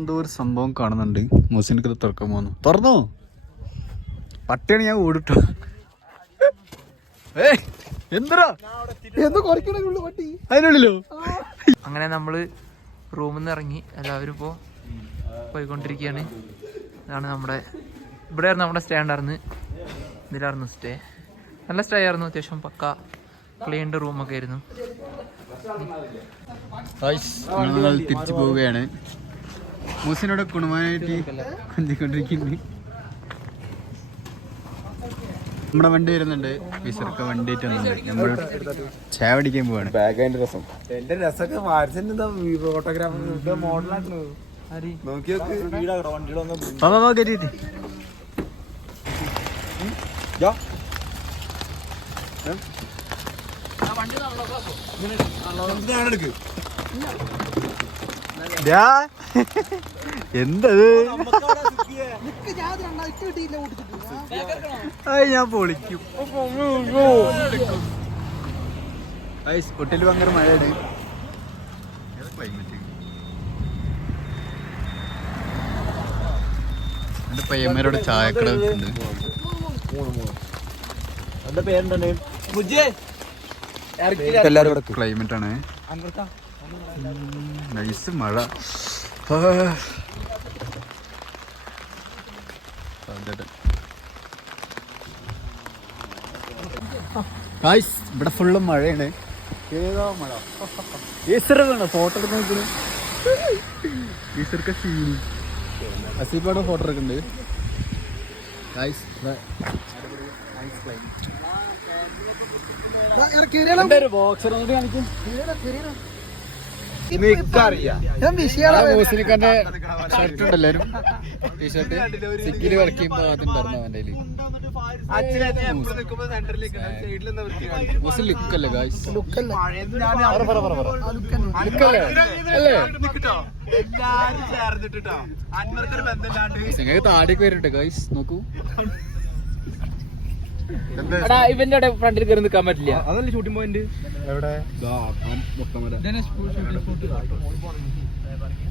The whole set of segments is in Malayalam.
എന്തോ ഒരു സംഭവം കാണുന്നുണ്ട്. മുസിനക്ക് തുറക്കാൻ പോകുന്നു തുറന്നോ? പട്ടിയാണ് ഞാൻ ഓടിട്ടോ. ഏ എന്തരാ എന്തോ കുറയ്ക്കണുള്ളൂ പട്ടി. അതിനുള്ളിലോ? അങ്ങനെ നമ്മൾ റൂമിൽ നിന്ന് ഇറങ്ങി എല്ലാവരും ഇപ്പോൾ പോയിക്കൊണ്ടിരിക്കുകയാണ്. ഇതാണ് നമ്മുടെ ഇവിടെ ആയിരുന്നു നമ്മുടെ സ്റ്റേ ഉണ്ടായിരുന്നു ഇതിലായിരുന്നു സ്റ്റേ നല്ല സ്റ്റേ ആയിരുന്നു. അത്യാവശ്യം പക്ക ക്ലീൻഡ് റൂമൊക്കെ ആയിരുന്നു. തിരിച്ചു പോവുകയാണ്. മൂസിനോട് കുണുമാനായിട്ട് കൊഞ്ചിക്കൊണ്ടിരിക്കുന്നു നമ്മുടെ വണ്ടി വരുന്നുണ്ട് വിസർക്ക വണ്ടി നമ്മൾ ചേവടിക്കാൻ പോവാണ് ബാഗിന്റെ രസം എന്റെ രസമൊക്കെ ഫോട്ടോഗ്രാഫർ മോഡലായിരുന്നു നോക്കി നോക്ക് വീടാകണം വണ്ടിയുടെ വാ, വാ, വാ, കയറ്റി, കയറ്റി. എന്തത്? ഞാൻ പൊളിക്കും. ഹോട്ടലിൽ ഭയങ്കര മഴയാണ്. എന്റെ പയ്യന്മാരോട് ചായക്കട വെക്കുന്നുണ്ട്. ഇവിടെ ക്ലൈമറ്റ് ആണ്. നൈസ് മഴ. ഗായ്സ് ഇവിടെ ഫുള്ള് മഴയാണ്. ഏതാ മഴ? ഈസർ വേണോ ഫോട്ടോ എടുക്കുന്നു നോക്കുന്നു ഈസ്റ്റർക്ക് സീൻ അസീപ്പാട് ഫോട്ടോ എടുക്കുന്നുണ്ട്. ഗായ്സ് ബോക്സർ കാണിക്കും മൂസിനിക്കാന്റെ ഷർട്ട് ഉണ്ട് എല്ലാരും ടീഷർട്ട് സിക്കിൽ വർക്ക് ചെയ്യുമ്പോ അവന്റെ ലുക്ക് അല്ലേ ഗായ്സ് ലുക്കല്ലേ അല്ലേ? നിങ്ങൾക്ക് താടിയൊക്കെ വരുന്നുണ്ട് ഗായ്സ് നോക്കൂ. ഇവന്റെ ഫ്രണ്ടിൽ കയറി നിൽക്കാൻ പറ്റില്ല. അതല്ല ഷൂട്ടിംഗ് പോയിന്റ് എവിടെ?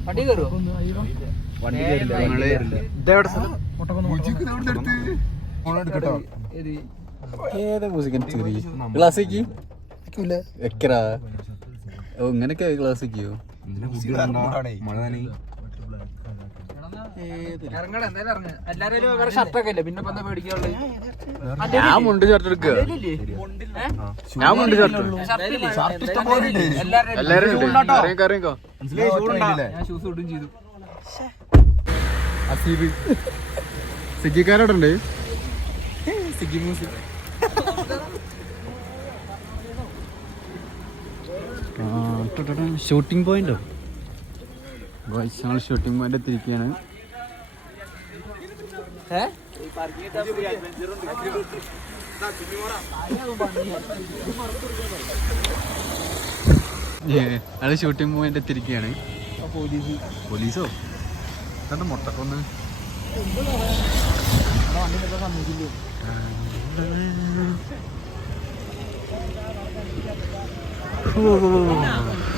വണ്ടി കയറുമോ വണ്ടി കയറില്ല ഏതാ ക്ലാസ്സിക്ക് വെക്കറാ ഓ ഇങ്ങനൊക്കെ ക്ലാസ്സിക്കോ മഴ നനീ ഇറങ്ങണം എന്തായാലും ഇറങ്ങ എല്ലാരും വേറെ ഷർട്ടൊക്കെ ഇല്ലേ പിന്നെ ഇപ്പൊ എന്താ മേടിക്കാനുള്ളത് ഞാൻ മുണ്ട് ഷർട്ട് എടുക്കുക ഞാൻ മുണ്ട് ഷർട്ട് എല്ലാരും ഉണ്ട് അറിയാം അറിയാം ഞാൻ ഷൂസ് ഇടും ചെയ്തു. അസീബ്. സിക്കിക്കാരോടെ ഉണ്ട് ഷൂട്ടിംഗ് പോയിന്റോ? ഞങ്ങൾ ഷൂട്ടിംഗ് പോയിന്റ് എത്തിയിരിക്കുകയാണ്. ഞങ്ങൾ ഷൂട്ടിംഗ് പോയിന്റ് എത്തിരിക്കുകയാണ് പോലീസോ? എന്താ മുട്ടക്കൊന്ന്?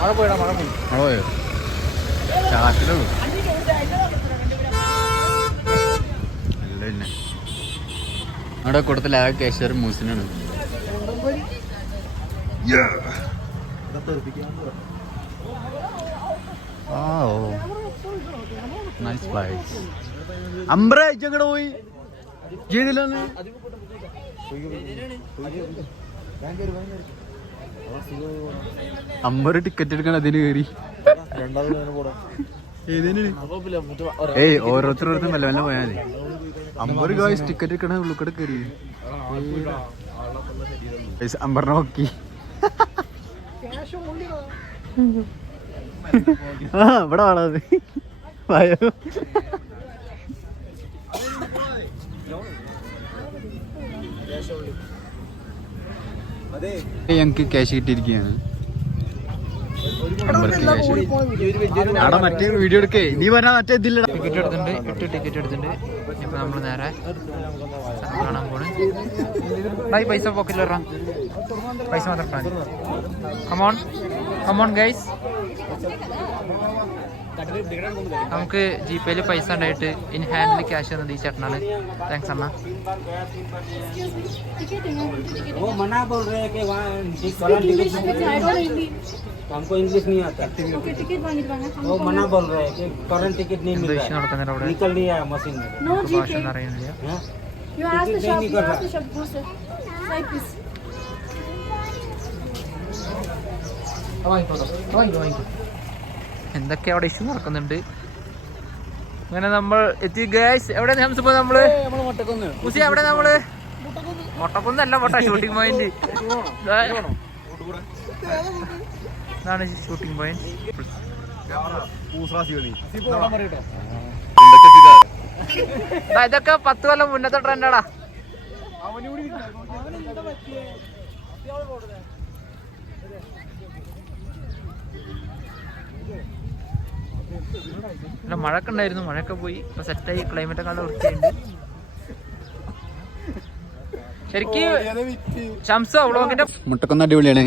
മഴ പോയോ ചാറ്റിലോ അല്ല പിന്നെ അവിടെ കൊടുത്ത ആ കേശവർ മൂസിനാണ് നൈസ് അമ്പ്ര പോയി. ചെയ്തില്ലെന്ന്? അമ്പത് ടിക്കറ്റ് എടുക്കണം അതിന് കയറി. ഏയ് ഓരോരുത്തരോരുത്തരും മെല്ലെ മെല്ലെ പോയാൽ മതി. അമ്പത് ഗായ്സ് ടിക്കറ്റ് എടുക്കണ ഉള്ളിക്കടെ കയറി. അമ്പറിനെ നോക്കി ആ ഇവിടെ വേണത് വായോ ഞങ്ങക്ക് ക്യാഷ് കിട്ടിയിരിക്കുകയാണ്. അവിടെ മറ്റേ വീഡിയോ എടുക്കേ. നീ പറഞ്ഞാ മറ്റേ ഇതില്ലടാ. ടിക്കറ്റ് എടുത്തിട്ടുണ്ട് എട്ട് ടിക്കറ്റ് എടുത്തിട്ടുണ്ട്. നമ്മൾ നേരെ കാണാൻ പോണ്. ബൈ പൈസ പോക്കറ്റിൽ പൈസ മാത്രം കമോൺ കമോൺ ഗൈസ് നമുക്ക് ജി പേയിൽ പൈസ ഉണ്ടായിട്ട് ഇൻ ഹാൻഡിൽ ക്യാഷ് തന്നത് ഈ ചേട്ടനാണ് താങ്ക്സ് അണ്ണ वो मना बोल रहे हैं कि वहाँ फॉरेन टिकट हमको इंग्लिश नहीं आता वो मना बोल रहे हैं कि फॉरेन टिकट नहीं मिल എന്തോ रहा ഇഷ്യൂ നടക്കുന്നുണ്ട് അവിടെ है निकल नहीं आया मशीन में നമുക്ക് ഭാഷ ഒന്നും അറിയുന്നില്ല हाँ? You ask the Ticket shop, नहीं you कर ask रहा the shop, go sir. Five piece. എന്തൊക്കെ അവിടെ ഇഷ്യൂ നടക്കുന്നുണ്ട്? അങ്ങനെ നമ്മൾ എത്തി ഗൈസ് എവിടെ നമ്മൾ? മുസി എവിടെ നമ്മൾ? മൊട്ടക്കൊന്നല്ല മൊട്ട ഷൂട്ടിംഗ് പോയിന്റ് ഇതാണ് ഷൂട്ടിംഗ് പോയിന്റ് ഇതൊക്കെ പത്ത് കൊല്ലം മുന്നത്തെ ട്രെൻഡാടാ ഇവിടെ മഴയൊക്കെ ഉണ്ടായിരുന്നു മഴയൊക്കെ പോയി. ഇപ്പൊ സെറ്റായി ക്ലൈമറ്റ് ഒക്കെ വൃത്തിയുണ്ട് ശരിക്കും ഷംസോ മുട്ടക്കൊന്ന് അടിപൊളിയാണ്.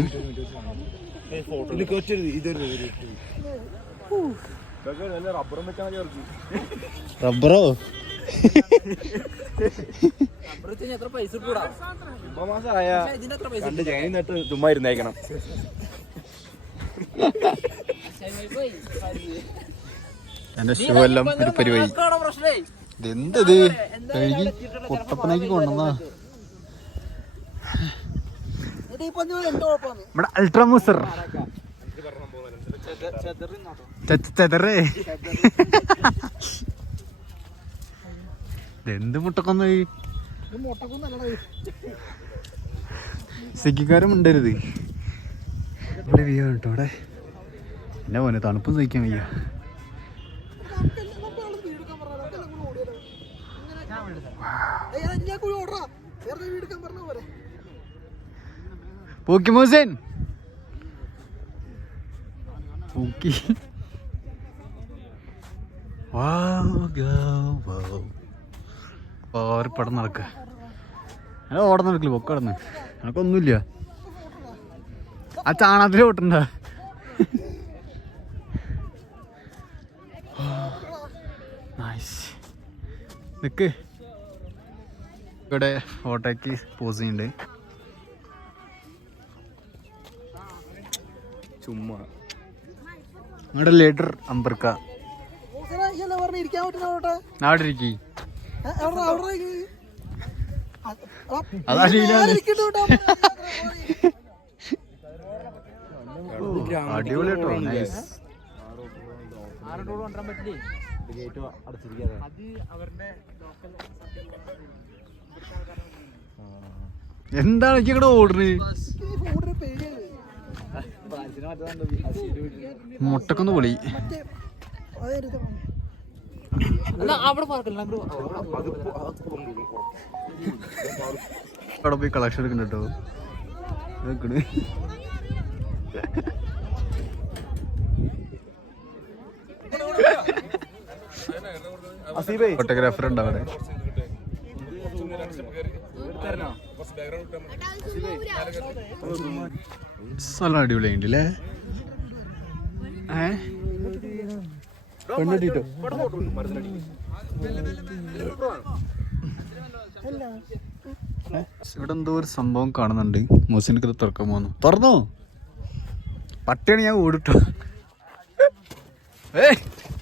റബ്ബറോ? എത്ര പൈസ കൂടാ കണ്ട് ചൈന നട്ട് ചുമ്മാ ഇരുന്നേക്കണം എന്റെ ഷൂ എല്ലാം ഒരു പരിപാടി. ഇതെന്തത്? കഴുകി കുട്ടപ്പനേക്ക് കൊണ്ടുവന്നാ. നമ്മുടെ അൾട്രാമൂസർ ചെതറേ. ഇതെന്ത് മുട്ടക്കൊന്ന്? സിക്കിക്കാരും ഉണ്ടരുത്. ഇവിടെ വ്യൂ കേട്ടോ അവിടെ. എന്നെ പോലെ തണുപ്പ് സഹിക്കാൻ വയ്യ. പൂക്കി. മൂസൻ പൂക്കി പടം നടക്ക. ഞാൻ ഓടം നടക്കില്ല പൊക്ക കടന്ന് എനക്കൊന്നുമില്ല ആ ചാണകത്തിൽ ഓട്ടണ്ട നിക്ക്. ഇവിടെ ഫോട്ടോയ്ക്ക് പോസ് ചെയ്യുന്നുണ്ട് ചുമ്മാ. നിങ്ങളുടെ ലീഡർ അമ്പർക്ക അതാ ശീലാണ് അടിപൊളി കേട്ടോ നൈസ് ഗേറ്റ് അടച്ചിരിക്കാതെ എന്താണ് എനിക്ക് ഇവിടെ മുട്ടക്കൊന്ന് പൊളി. അവിടെ പോയി കളക്ഷൻ എടുക്കണ്ടോ കേട്ടോ നോക്കണ് അസീബേ ഫോട്ടോഗ്രാഫർ ഉണ്ട് അവിടെ? സ്ഥലം അടിപൊളിയുണ്ട് പെണ്ണിട്ടോ ഇവിടെ എന്തോ ഒരു സംഭവം കാണുന്നുണ്ട്. മോസിനൊക്കെ തുറക്കാൻ പോകുന്നു തുറന്നോ? പട്ടിയാണ് ഞാൻ ഓടിട്ടോ. ഏ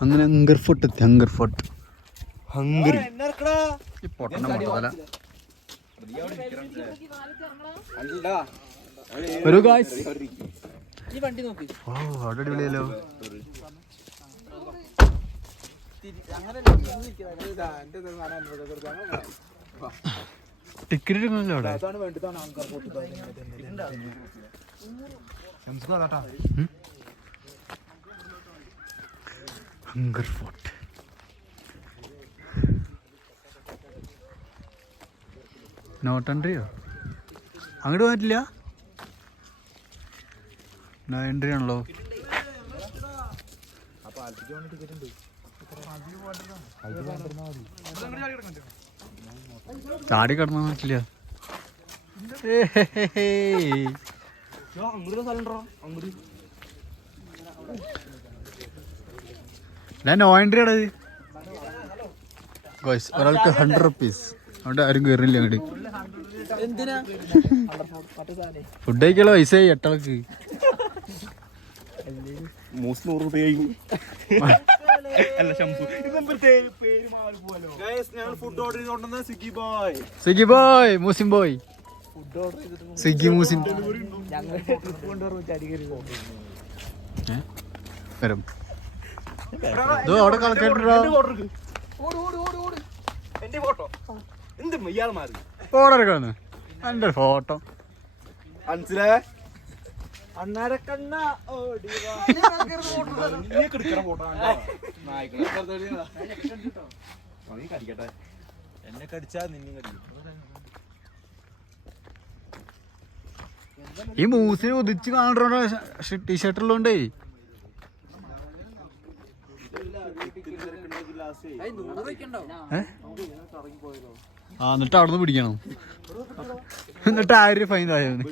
അങ്ങനെ ഹങ്കർ ഫോർട്ട് എത്തി ഹങ്കർ ഫോർട്ട്. ഹംഗറി. ഈ പൊട്ടന്റെ മുട്ടതല ഒരു ഗായ്സ് ഈ വണ്ടി നോക്ക്. ഓ അവിടെ അടിപൊളിയല്ലോ. ടിക്കറ്റ് എടുക്കണല്ലോ അവിടെ? Hunger Fort. നോട്ട് എൻട്രിയോ? അങ്ങോട്ട് പോയിട്ടില്ല നോ എൻട്രി ആണല്ലോ. അപ്പൊ ആൽപ്പിക്ക് ടിക്കറ്റ് ഉണ്ട്. ചാടി കിടന്നു പറ്റില്ല. ഗോയ്സ് ഒരാൾക്ക് ഹൺഡ്രഡ് റുപ്പീസ് അവിടെ ആരും കയറില്ല അങ്ങോട്ട്. ഫുഡ് കഴിക്കാനുള്ള പൈസ എട്ടാൾക്ക്. മൂന്ന് നൂറ് രൂപ അല്ല ശംസു പേര് മാറി പോവാലോ ഞങ്ങൾ ഫുഡ് ഓർഡർ ചെയ്തോണ്ടെന്ന് സ്വിഗ്ഗി ബോയ് സ്വിഗ്ഗി ബോയ് മൂസിം ബോയ് സ്വിഗ്ഗി മൂസിം ഏ? വരും. അവിടെ കളക്കേട്ടോ എന്റെ ഫോട്ടോ എന്ത് ഇയാൾ മാറി ഓർഡർ കിടന്ന് എന്റെ ഫോട്ടോ മനസ്സിലേ അണ്ണാരെ കണ്ണ എടുക്കണ ഫോട്ടോ കടിക്കട്ടെ എന്നെ കടിച്ചാ നിന്നെ കടിക്കും ഈ മൂസിനെ ഉദിച്ച് കാണണ്ടോ ടീഷർട്ട് ഉള്ളോണ്ടേ? ഏ? ആ എന്നിട്ട് അവിടെ നിന്ന് പിടിക്കണം. എന്നിട്ട് ആര് ഫൈൻ ആയത്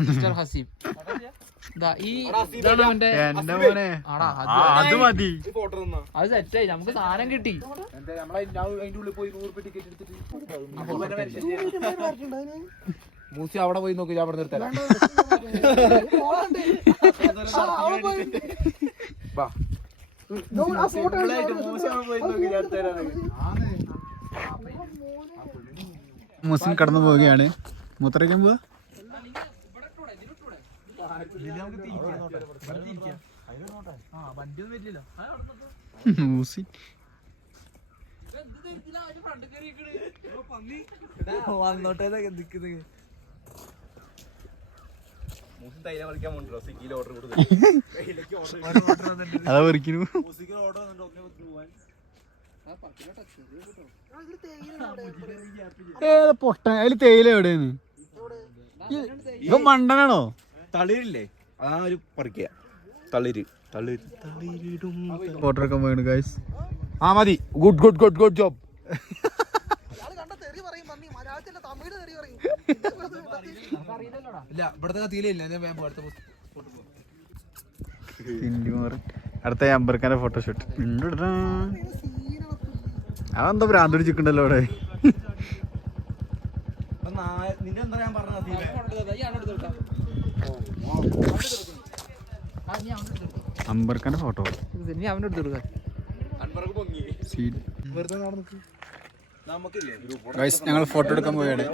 മിസ്റ്റർ ഹസീബ്. അത് മതി. ഫോട്ടോ തന്നാ. അത് സെറ്റായി നമുക്ക് സാധനം കിട്ടി. എന്താ നമ്മളെ അതിന്റെ ഉള്ളിൽ പോയി നൂറ് ടിക്കറ്റ് എടുത്തിട്ട് മൂസി അവിടെ പോയി നോക്കി ഞാൻ അവിടെ നിർത്തരാം എടുത്തരാം മുസ്ലിം കടന്നു പോവുകയാണ്. മൂത്രയ്ക്കാൻ പോവാ. മൂസി വന്നോട്ടേന്നൊക്കെ നിക്കുന്നത് അതാ പറിക്കുന്നു ഏത് പൊട്ട അതിൽ തേയില എവിടെയാണ്? ഇവ മണ്ടനാണോ? തളിരില്ലേ? ആ ഒരു പറിക്കുക തളിര്. തളിര്. തളിരിടും ഫോട്ടോ എടുക്കാൻ പോയാണ് ഗൈസ് ആ മതി. Good good good good job ഇല്ല ഇവിടത്തെ കത്തിയിലില്ല ഞാൻ അടുത്ത അടുത്ത അമ്പർക്കാന്റെ ഫോട്ടോഷൂട്ട് അതെന്താ ഭ്രാന്ത് പിടിച്ചിട്ടുണ്ടല്ലോ അവിടെ. അമ്പർക്കാന്റെ ഫോട്ടോ അടുത്ത് കൊടുക്കാം. വെറുതെ നടന്നു ഗൈസ് ഞങ്ങൾ ഫോട്ടോ എടുക്കാൻ പോയാണ്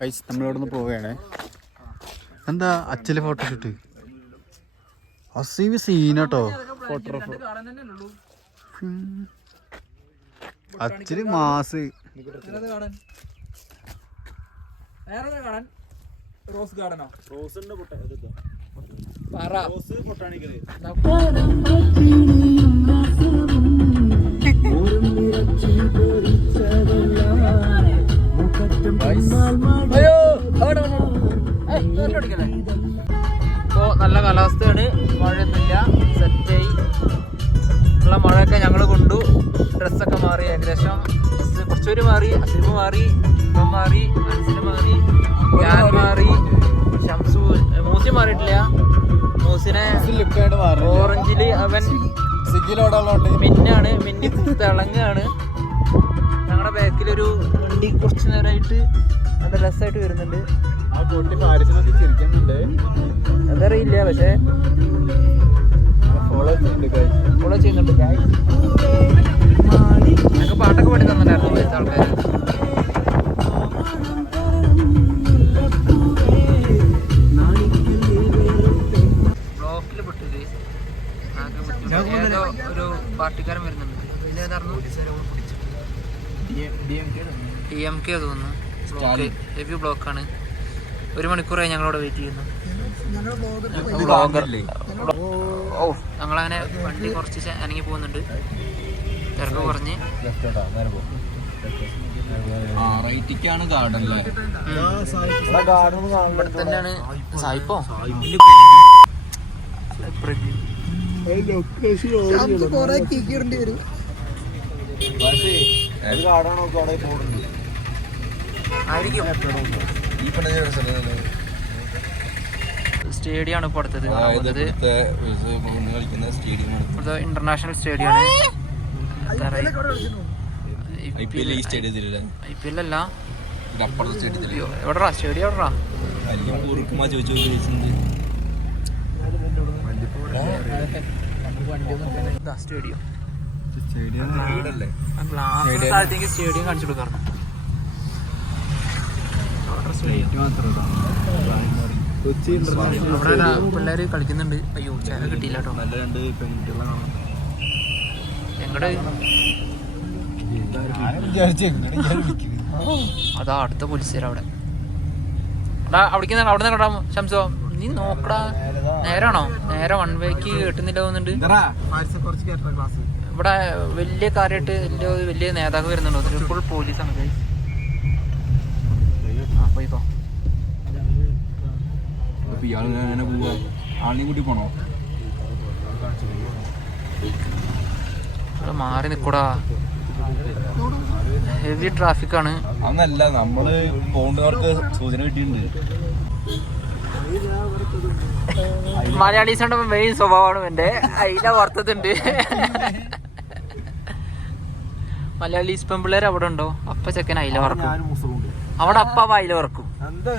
ഗൈസ് നമ്മളിവിടെ നിന്ന് പോവുകയാണ്. എന്താ അച്ഛലെ ഫോട്ടോഷൂട്ട് അസീവ് സീനാട്ടോ ഫോട്ടോഗ്രാഫർ കാണാൻ തന്നെ ഉള്ളൂ. അച്ഛൽ മാസ്. കാണാൻ. വേറെ കാണാൻ റോസ് ഗാർഡനോ? റോസിന്റെ പറ. റോസ് അയ്യോ നല്ല കാലാവസ്ഥയാണ്. മഴയൊന്നുമില്ല. സെറ്റായി ഉള്ള മഴയൊക്കെ ഞങ്ങൾ കൊണ്ടു. ഡ്രസ്സൊക്കെ മാറി. ഏകദേശം കുറച്ചുപേര് മാറി അസീമ മാറി. മാറി മനസ്സിന് മാറി ഞാൻ മാറി ഷംസു മൂസി മാറിയിട്ടില്ല. മൂസിനെ ഓറഞ്ചിൽ അവൻ മിന്നാണ് മിന്നി തിളങ്ങാണ്. ഞങ്ങളുടെ ബാക്കിലൊരു വണ്ടി കുറച്ച് നേരമായിട്ട് നല്ല രസമായിട്ട് വരുന്നുണ്ട്. ആ പാരിസിനൊക്കെ ചിരിക്കുന്നുണ്ട്. അതറിയില്ല പക്ഷേ ഫോളോ ചെയ്യുന്നുണ്ട് ഞങ്ങൾക്ക് പാട്ടൊക്കെ പാടി തന്നിട്ടുണ്ടായിരുന്നു ഇവിടുത്തെ ആൾക്കാർ ഒരു പാർട്ടിക്കാരൻ വരുന്നുണ്ട്. ഡി എം കെ തോന്നുന്നു. ബ്ലോക്ക് ഹെവി ബ്ലോക്കാണ് ഒരു മണിക്കൂറായി ഞങ്ങളവിടെ വെയിറ്റ് ചെയ്യുന്നു. ഓ. ഞങ്ങളങ്ങനെ വണ്ടി കുറച്ച് അനങ്ങി പോകുന്നുണ്ട്. തിരക്ക് കുറഞ്ഞ്. റൈറ്റിക്കാണ് ഗാർഡൻ ഇവിടെ തന്നെയാണ് സായിപ്പോ? ഗാർഡാണോ അവിടെ പോകുന്നുണ്ട് ആയിരിക്കും. ഈ പെണ്ണ സ്റ്റേഡിയം ആണ് ഇപ്പോൾ അടുത്തത്. സ്റ്റേഡിയമാണ് ഇവിടുത്തെ ഇന്റർനാഷണൽ സ്റ്റേഡിയം ആണ്. ഐ പി എൽ ഈ സ്റ്റേഡിയത്തിലല്ലേ. ഐ പി എൽ അല്ല. എവിടെടാ? സ്റ്റേഡിയം എവിടെടാ? ചോദിച്ചു സ്റ്റേഡിയം സ്റ്റേഡിയം കാണിച്ചു ഇവിടെ പിള്ളേര് കളിക്കുന്നുണ്ട് അയ്യോ ചേന കിട്ടിയില്ല കേട്ടോ ഞങ്ങളുടെ അതാ അടുത്ത എടാ അവിടേക്ക് അവിടെ നിന്ന് ശംസോ നീ നോക്കടാ. നേരാണോ? നേരെ വൺ വേക്ക് കേട്ടുന്നില്ല തോന്നുന്നുണ്ട്. ഇവിടെ വലിയ കാര്യമായിട്ട് വലിയ വലിയ നേതാവ് വരുന്നുണ്ടോ. ഫുൾ പോലീസാണ് ഇയാൾ പോവാ. ആളിനെയും കൂട്ടി പോണോ? ഇവിടെ മാറി നിക്കൂടാ. ഹെവി ട്രാഫിക് ആണ്. അന്നല്ല നമ്മൾ പോകേണ്ടവർക്ക് സൂചന കിട്ടിയിട്ടുണ്ട്. മലയാളീസിന്റെ മെയിൻ സ്വഭാവമാണ് എന്റെ അയില വറുത്തതുണ്ട്. മലയാളീസ് പെമ്പിള്ളേർ അവിടെ ഉണ്ടോ? അപ്പ ചെക്കൻ അയില വറക്കും. അവിടെ അപ്പ അയില വറക്കും. എന്താ